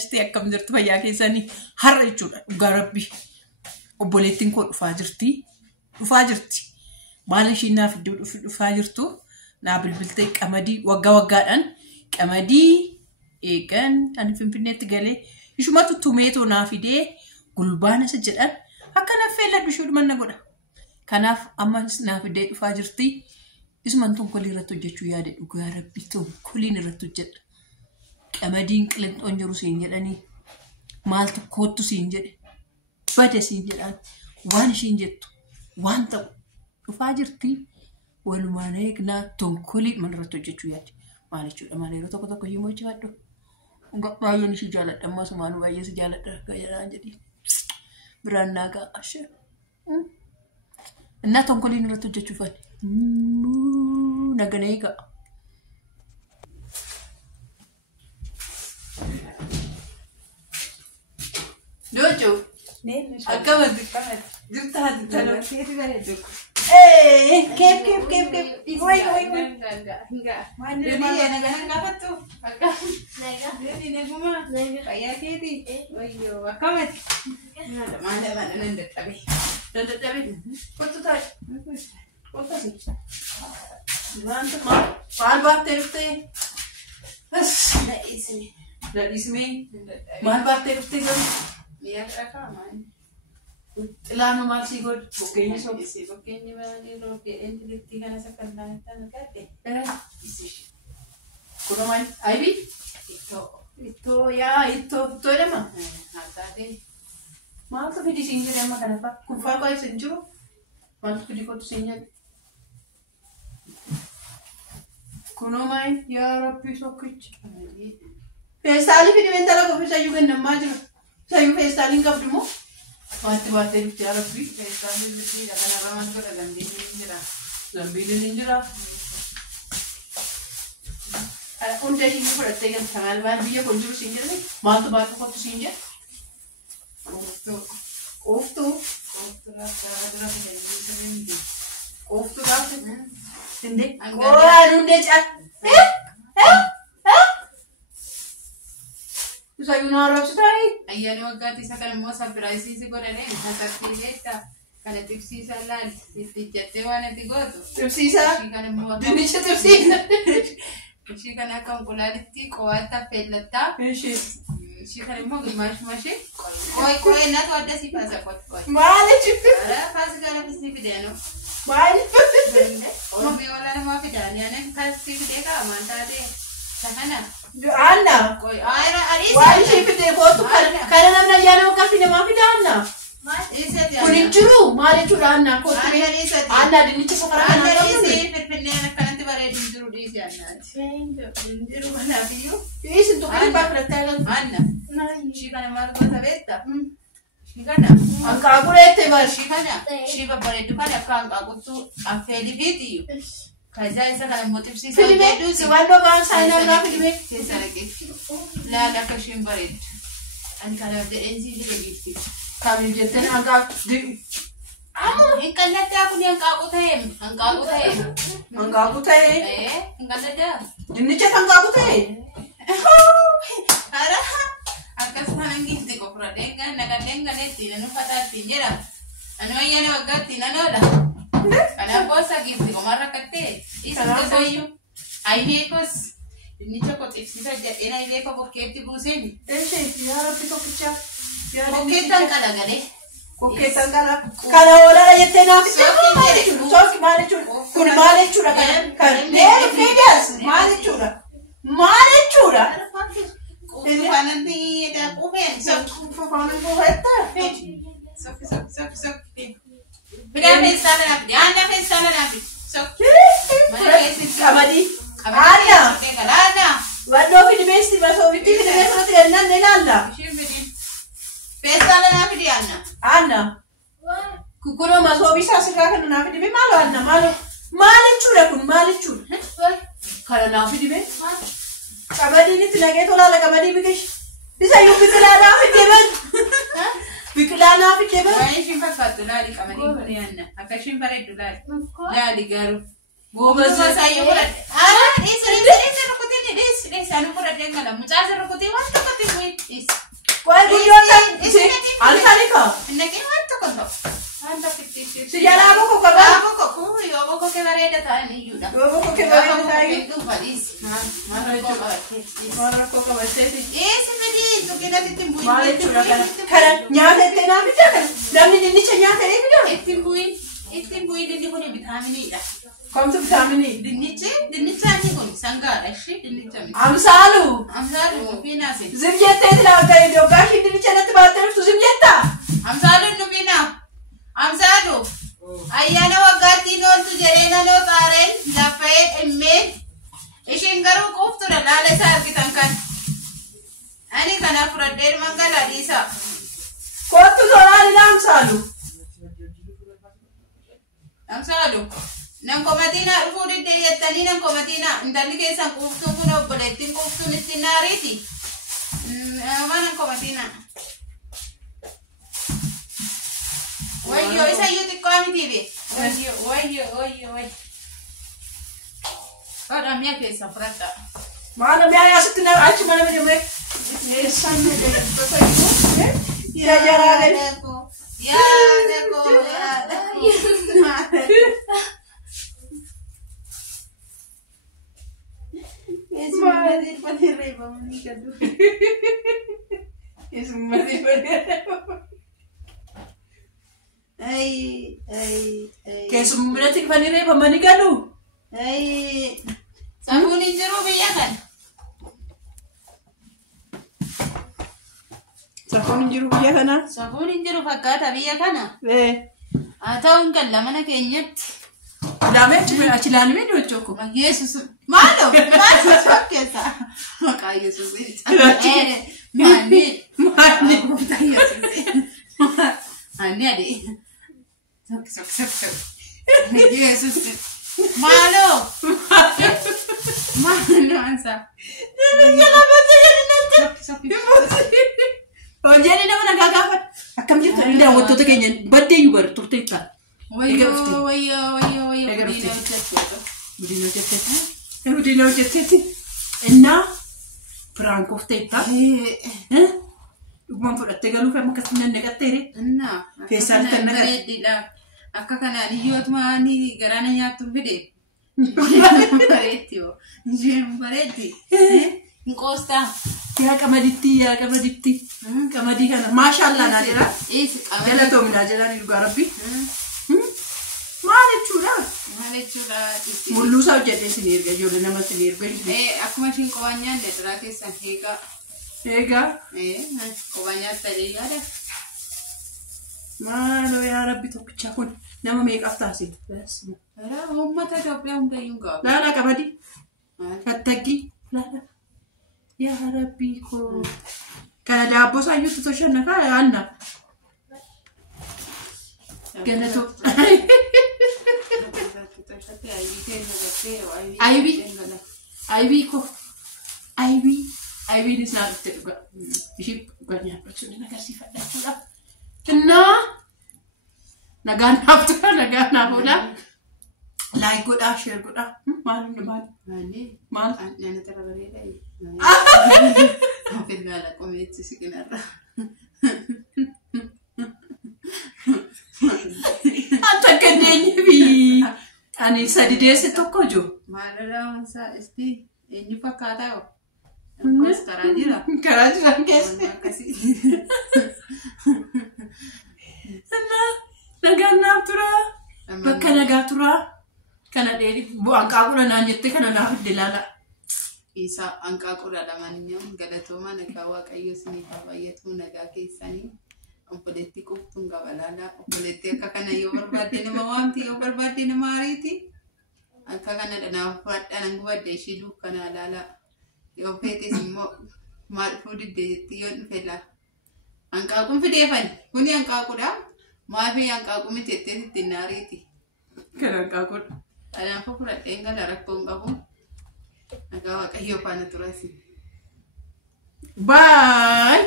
nagashtee akkam jirtu fayyaa keessanii har'a jechuudha dhugaa rabbi obboleettiin koo dhufaa jirti maal ishii naaf iddoo dhufaa jirtu naa bilbiltee qamadii waggaadhaan qamadii eegan ani Finfinneetti galee ishumatu tumeetoo naa fidee gulbaana isa jedhan akka naffeella bishuu manna godha kanaaf ammas naa fidee dhufaa jirti isman tonkolii irratti hojjechuu yaade dhugaa rabbi tonkoliin irratti hojjedha qamadiin qilixoon jiru siin jedhanii maaltu koottu siin jedhe bade siin jedhan waan ishiin jettu waan ta'u dhufaa jirti walumaan eegnaa tonkolii man irratti hojjechuu yaade maal jechuudha maal yeroo tokko himoo jaaddo baay'een ishii jaaladha ammoo sumaan baay'ee si jaaladha gaayaan jedhi biraan naagaa ashee እና tonkolii irratti hojjechuu fadhi nagana eega Jojo akkamati jirta hati talo keeti bare joko kep wai hinga mandi ya nagana ngapatu akka nega ni guma kaya keeti oyo akkamati manda nanda tabe kottu tai kottu si Vanta mal batte rufte bas da ismi mal batte rufte gam ya raka man tilano mal si god bokeni so si bokeni bani roke entilitti kana sakalla tan kate isi kuno mai aibi ito ya ito dema hatate mal to fidi singe dema kana pa kufa ko isenju mal to fidi ko singe kuno mai ya rabbi sokich pesali fidi mentala ko sayu ganna majru sayu pesali ngabdumo wati ya rabbi pesali fidi kana raman ko gambini ninjira unde hingi ko tegen tangal ban biya ko juru singe ni mal to ba ko singe ofto Sinde. Oh, anunde chat. Tu sai una roba stai? Ayyani waggaatti isa kan immoo surprise godhane hasatti jeetta kana tibsiisa laal itti jettee waan itti gootu. Tibsiisa? Kan immoo dinnicha tibsiisa. Ishii kan akka unqulaalitti qowaatti affeellatta. Ishii kan immoo gimaash mashee qoy natu adda si faasa qotu. Maali chippi? Ara faasa kana bisni fideeno. Maali? Ormi wala nama fidani ane kasi fide ka mantate sakana Anna koi ayra arisa wali shi fide botu kana namna yana ka fide ma fide Anna isati kuninjuru mali chura Anna ko tire Anna dinnicha safara Anna isi pirpinne kananti bare dinjuru disi Anna dinjuru mana biyo isi to kali ba prataga Anna shi kana marko tabetta Shikana anka gurete bar shikana shiba bare dukana kanka kutu afeli video kaza isa kana motifsi filme si wando ba saina na filme sarake la kashin bare an kana de enzi de gifti kami jeten anka amo ikanata kuni anka kutae ikanata dinnicha anka kutae ara Akasman gifti ko pradenga nagadenga netti nanu fatati njera anu ayane wagatti nanoda kana bosa gifti ko marakatte isito soyu aidekos nicho ko tsisa jadena ideko bokketti buseni ya rabbi to kicha ya bokketan kala gale bokketan kala kana ola yetena soki mali chura kun mali chura kan ne fidas mali chura Kufananti ada kufen sok pohetta sok Bida festana na anda festana na sok kamadi ana wado fidi besti baso fidi besti ganna nenanda festana na fidi ana kukuro maso bisa sika kan na fidi be malo anna mali chura kun mali chura kana na fidi be Kamadi ni tilage tola la kamadi bikish. Bisa yu bikilana fiteben. Bikilana fiteben. Wai shimpa fatulali kamadi barianna. Akashim baredulali. Lali garu. Goba saya pula. Ara, ini sering This anu pura denga la mucha se rokote wanto kote is. Why do you want to say? Alsalika. Nake wanto koto. Wanto kitti. Si yala boko kaba. Boko ko yo boko ke bareda ta ni yuda. Boko ke bareda ta ni. Tu palis. Mara ko kaba seti. Ese medi tu ke na timbui. Mara chura kana. Kara nyaate te na bijana. Namni ni cha nyaate e bijana. Timbui dinni ko ni vitamini da. Kom to vitamini. Dinni ni ko sanga da shi dinni cha. Amsalu pina se. Zimyete na ta do gashi dinni cha na te baat tu zimyeta. Amsalu no pina. Amsalu. Ayyana wagati no tu jerena no taren lafe emme. Ishingaru kuftu da lale sar kitankan. Ani kana furader mangala disa. Kotu zorali na Amsalu. Nang komatina ufuri de yetani nang komatina ndali kesan kuftu kuno boletin kuftu nitinariti. Mana komatina. Wayo isa yuti kami tibi. Wayo. Ora mia pesa frata. Mana mia ya sitina achi mana me me. Sanne de to ya deko. Es madre panireba manika du. Es madre panireba. Ay. Kesu berarti panireba manika du. Ay. Sabun injero biyakan. Sabun injero biyakana. Sabun injero fakata biyakana. Atau kan lamana kenyat. Dame achilani me do choko. Yesus. Malo chokesa. Maka Yesus. Mani. Ani ade. Sok. Yesus. Malo ansa. Yala sok. Onjeli na mana gagafat. Akam jirta inda wato take nyen badde yubar turteka. Wayo. Budino jetteti. Enna Franco ftetta. Dugman fudhatte galu fa makasna negatere. Enna. Fesal tanna dida. Akka kana liyot maani garana nyaatu bide. Baretio. Baretti. Incosta. Ya kamaditti. Kamadi kana mashallah na dira. Jala to mina jala ni garabi. Male chura. Mullusa hojjete sinirga jole nama sinirga. Akkuma shin qobanyaan dheeraa keessan eega. Qobanyaan ta'ee yaada. Maalo yaa rabbi tokkicha kun nama meeqaf taasise? Uummata Itoophiyaa hundayyuu gaaba. Laala qabadi. Fattaggi. Laala. Yaa rabbi koo. Kana daabboo saayyuutu toshanna kaa yaanna. Ganato. Ivy is not the she got me up to the Nagasi for that. No, Nagana Hola. Like good share good up. Man, the man. Man, and another very day. Gala commit to Siganara. Ani sadidese tokkojo. Maalala sa esti eenyu fakkaata yoo. Akkas karaa jira. Karaa jira keessa. Akkasii. Nagaan naaf tura. Bakka nagaa tura. Kana dheeri bu'aan qaaqura naan jettee kana naaf idde laala. Isa anqaaqura lamaniyyuu galatooma nagaa waaqayyo isiniif haa baay'atu nagaa keessanii. Obboleetti qoftuun gabalala. Obboleetti akka kana yoo barbaadde nama waamti yoo barbaadde nama ariiti. Akka kana dhanaaf fudhadhaan gubadde ishii dukkana alaala. Yoo feetes immoo maal fuudhidde jetti yoo dhufe laa. Hanqaaquun fideefani. Kuni hanqaaquudha. Maafi hanqaaquu miti jettee ittiin ariiti. Kan hanqaaquudha. Dhanaaf fudhadheen gala rakkoon qabu. Nagaa waaqayyo faana turasi. Bye.